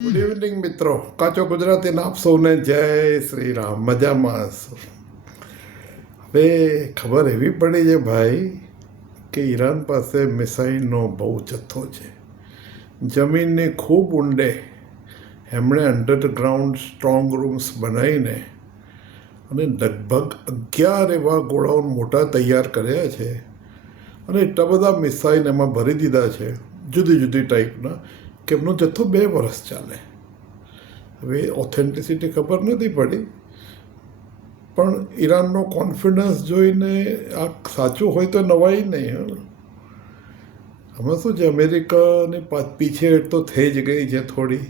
Good evening મિત્રો, કાચો ગુજરાતીને આપ સૌને જય શ્રી રામ. મજામાં હશો? હવે ખબર એવી પડી છે ભાઈ કે ઈરાન પાસે મિસાઇલનો બહુ જથ્થો છે. જમીનની ખૂબ ઊંડે એમણે અંડરગ્રાઉન્ડ સ્ટ્રોંગ રૂમ્સ બનાવીને અને લગભગ 11 એવા ગોળાઉન મોટા તૈયાર કર્યા છે અને એટલા બધા મિસાઇલ એમાં ભરી દીધા છે જુદી જુદી ટાઈપના કે એમનો જથ્થો 2 વર્ષ ચાલે. હવે ઓથેન્ટિસિટી ખબર નથી પડી, પણ ઈરાનનો કોન્ફિડન્સ જોઈને આ સાચું હોય તો નવાઈ નહીં. આમાં શું છે, અમેરિકાની પીછેહટ તો થઈ જ ગઈ છે થોડી,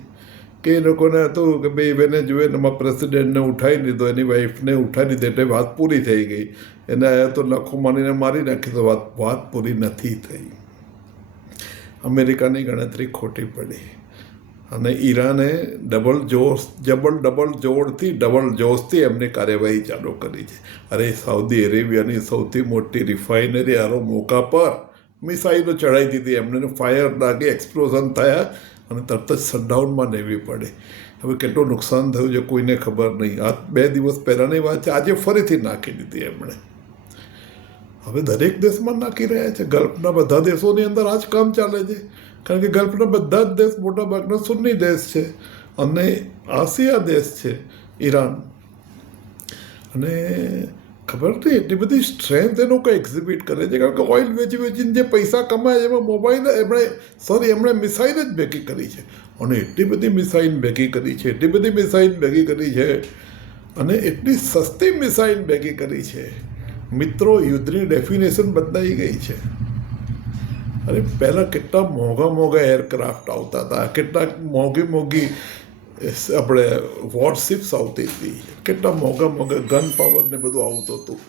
કે એ લોકોને હતું કે ભાઈ બેને જોઈએ એમાં પ્રેસિડેન્ટને ઉઠાવી લીધો, એની વાઈફને ઉઠાવી લીધી એટલે વાત પૂરી થઈ ગઈ. એને આયા તો લખો માનીને મારી નાખી તો વાત પૂરી નથી થઈ. અમેરિકાની ગણતરી ખોટી પડી અને ઈરાને ડબલ જોડથી ડબલ જોશથી એમની કાર્યવાહી ચાલુ કરી છે. અરે સાઉદી અરેબિયાની સૌથી મોટી રિફાઇનરી આરો મોકા પર મિસાઇલો ચડાવી દીધી એમને, ફાયર લાગી, એક્સપ્લોઝન થયા અને તરત જ શટડાઉનમાં લેવી પડી. હવે કેટલું નુકસાન થયું છે કોઈને ખબર નહીં. આ 2 દિવસ પહેલાંની વાત છે, આજે ફરીથી નાખી દીધી એમણે. હવે દરેક દેશમાં નાખી રહ્યા છે. ગલ્ફના બધા દેશોની અંદર આ જ કામ ચાલે છે, કારણ કે ગલ્ફના બધા જ દેશ મોટાભાગના સુન્ની દેશ છે અને આસિયા દેશ છે ઈરાન. અને ખબર નહીં એટલી બધી સ્ટ્રેન્થ એનું કંઈ એક્ઝિબિટ કરે છે, કારણ કે ઓઇલ વેચીને જે પૈસા કમાય એમાં એમણે મિસાઇલ જ ભેગી કરી છે અને એટલી બધી મિસાઇલ ભેગી કરી છે અને એટલી સસ્તી મિસાઇલ ભેગી કરી છે. મિત્રો, યુદ્ધની ડેફિનેશન બદલાઈ ગઈ છે. અરે પહેલાં કેટલા મોંઘા એરક્રાફ્ટ આવતા હતા, કેટલાક મોંઘી આપણે વોરશિપ્સ આવતી હતી, કેટલા મોંઘા ગન પાવર ને બધું આવતું હતું.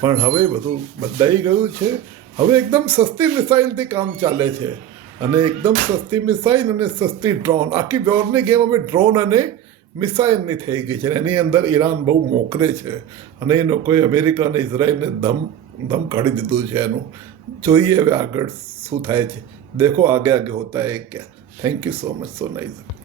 પણ હવે બધું બદલાઈ ગયું છે. હવે એકદમ સસ્તી મિસાઇલથી કામ ચાલે છે અને એકદમ સસ્તી મિસાઇલ અને સસ્તી ડ્રોન, આખી વોરની ગેમ હવે ડ્રોન અને મિસાઇલની થઈ ગઈ છે. એની અંદર ઈરાન બહુ મોકરે છે અને એ લોકોએ અમેરિકા અને ઇઝરાયલને દમ કાઢી દીધું છે. એનું જોઈએ હવે આગળ શું થાય છે. દેખો આગે હોતા હૈ ક્યા. Thank you so much. So nice.